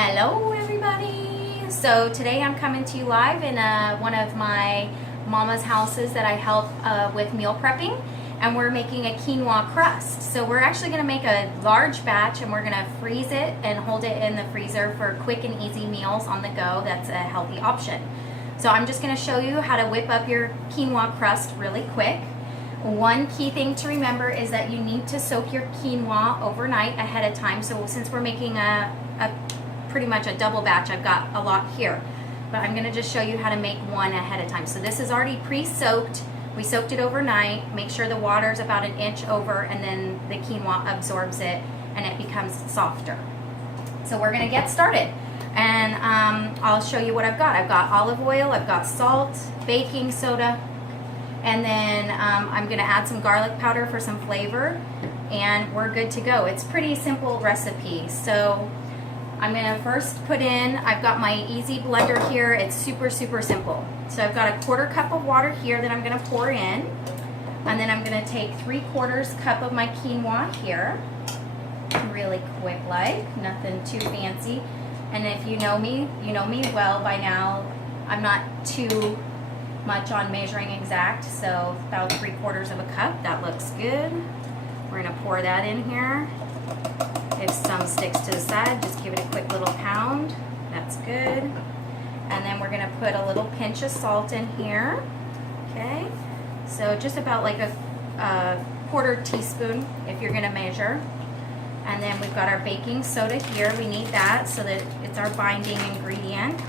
Hello everybody! So today I'm coming to you live in one of my mama's houses that I help with meal prepping, and we're making a quinoa crust. So we're actually going to make a large batch and we're going to freeze it and hold it in the freezer for quick and easy meals on the go. That's a healthy option. So I'm just going to show you how to whip up your quinoa crust really quick. One key thing to remember is that you need to soak your quinoa overnight ahead of time. So since we're making pretty much a double batch, I've got a lot here, but I'm going to just show you how to make one ahead of time. So this is already pre-soaked. We soaked it overnight. Make sure the water's about an inch over, and then the quinoa absorbs it and it becomes softer. So we're going to get started, and I'll show you what I've got. I've got olive oil, I've got salt, baking soda, and then I'm going to add some garlic powder for some flavor, and we're good to go. It's pretty simple recipe. So I'm going to first put in, I've got my easy blender here. It's super simple. So I've got a 1/4 cup of water here that I'm going to pour in, and then I'm going to take 3/4 cup of my quinoa here, really quick, like nothing too fancy. And if you know me well by now. I'm not too much on measuring exact, so about 3/4 of a cup. That looks good. We're going to pour that in here. If some sticks to the side, just give it a quick little pound. That's good. And then we're going to put a little pinch of salt in here. Okay, so just about like a 1/4 teaspoon if you're going to measure. And then we've got our baking soda here. We need that so that it's our binding ingredient.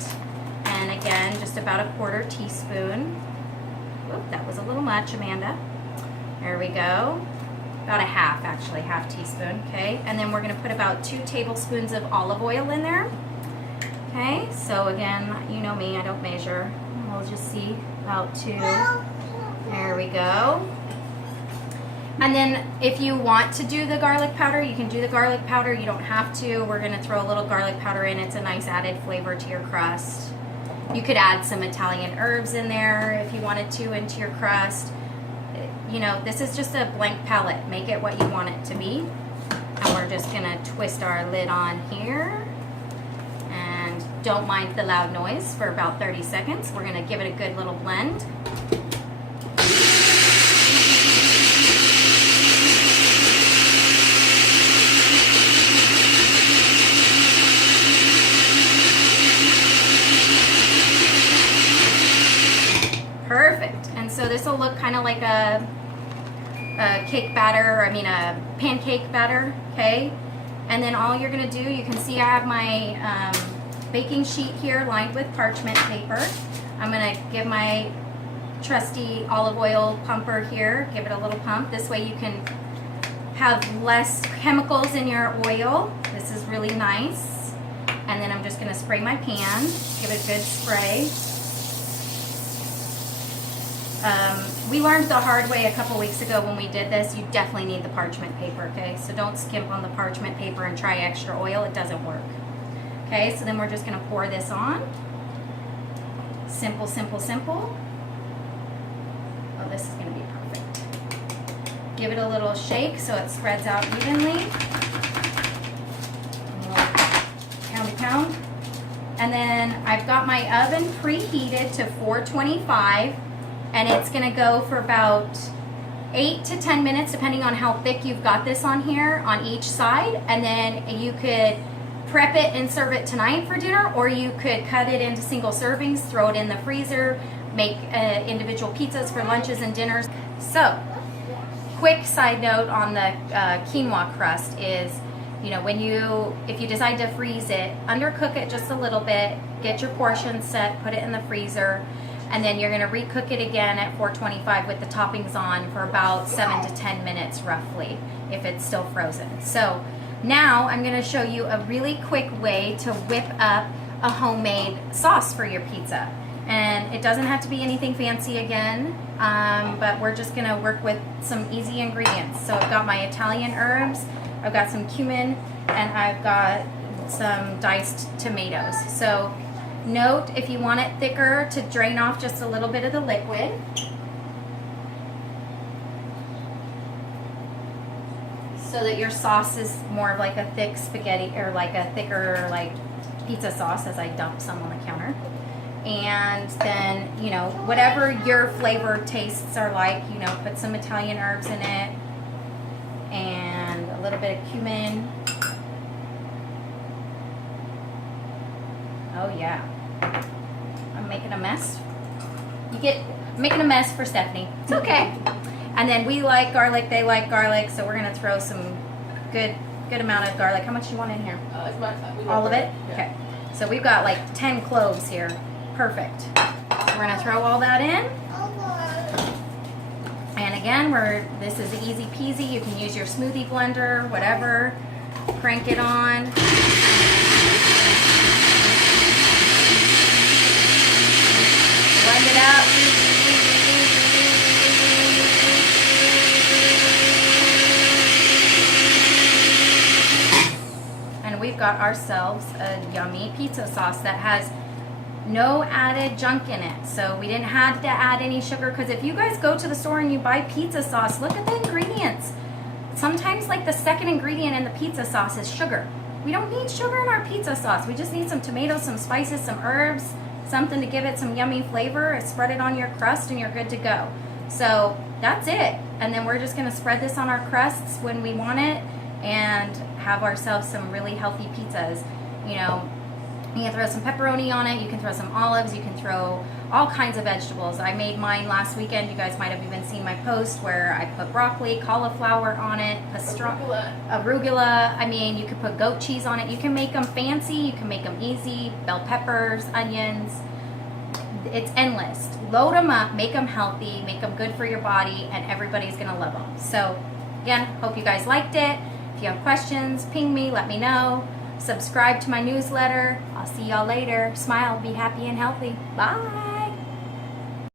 And again, just about a 1/4 teaspoon. Whoop, that was a little much, Amanda. There we go. About a half, actually, half teaspoon, okay? And then we're gonna put about 2 tablespoons of olive oil in there. Okay, so again, you know me, I don't measure. We'll just see, about 2. There we go. And then if you want to do the garlic powder, you can do the garlic powder. You don't have to. We're gonna throw a little garlic powder in. It's a nice added flavor to your crust. You could add some Italian herbs in there if you wanted to into your crust. You know, this is just a blank palette. Make it what you want it to be. And we're just gonna twist our lid on here. And don't mind the loud noise for about 30 seconds. We're gonna give it a good little blend. Perfect. And so this will look kind of like a cake batter, I mean a pancake batter, okay? And then all you're gonna do, you can see I have my baking sheet here lined with parchment paper. I'm gonna give my trusty olive oil pumper here, give it a little pump. This way you can have less chemicals in your oil. This is really nice. And then I'm just gonna spray my pan, give it a good spray. We learned the hard way a couple weeks ago when we did this. You definitely need the parchment paper, okay? So don't skimp on the parchment paper and try extra oil. It doesn't work. Okay, so then we're just gonna pour this on. Simple. Oh, this is gonna be perfect. Give it a little shake so it spreads out evenly. Pound. And then I've got my oven preheated to 425. And it's gonna go for about 8 to 10 minutes, depending on how thick you've got this on here, on each side. And then you could prep it and serve it tonight for dinner, or you could cut it into single servings, throw it in the freezer, make individual pizzas for lunches and dinners. So, quick side note on the quinoa crust is, you know, if you decide to freeze it, undercook it just a little bit, get your portions set, put it in the freezer, and then you're going to recook it again at 425 with the toppings on for about 7 to 10 minutes roughly, if it's still frozen. So now I'm going to show you a really quick way to whip up a homemade sauce for your pizza. And it doesn't have to be anything fancy again, but we're just going to work with some easy ingredients. So I've got my Italian herbs, I've got some cumin, and I've got some diced tomatoes. So note, if you want it thicker, to drain off just a little bit of the liquid. So that your sauce is more of like a thick spaghetti, or like a thicker, like pizza sauce as I dump some on the counter. And then, you know, whatever your flavor tastes are like, you know, put some Italian herbs in it and a little bit of cumin. Oh yeah, I'm making a mess. I'm making a mess for Stephanie. It's okay. And then we like garlic, they like garlic, so we're gonna throw some good amount of garlic. How much do you want in here? All of it? Yeah. Okay. So we've got like 10 cloves here. Perfect. So we're gonna throw all that in. And again, this is easy peasy. You can use your smoothie blender, whatever. Crank it on. Blend it up. And we've got ourselves a yummy pizza sauce that has no added junk in it. So we didn't have to add any sugar, because if you guys go to the store and you buy pizza sauce, look at the ingredients. Sometimes like the second ingredient in the pizza sauce is sugar. We don't need sugar in our pizza sauce. We just need some tomatoes, some spices, some herbs, something to give it some yummy flavor. Spread it on your crust and you're good to go. So that's it. And then we're just gonna spread this on our crusts when we want it and have ourselves some really healthy pizzas. You know, you can throw some pepperoni on it, you can throw some olives, you can throw all kinds of vegetables. I made mine last weekend. You guys might have even seen my post where I put broccoli, cauliflower on it, arugula. I mean, you could put goat cheese on it. You can make them fancy, you can make them easy, bell peppers, onions. It's endless. Load them up, make them healthy, make them good for your body, and everybody's gonna love them. So again, hope you guys liked it. If you have questions, ping me, let me know. Subscribe to my newsletter. I'll see y'all later. Smile, be happy and healthy. Bye.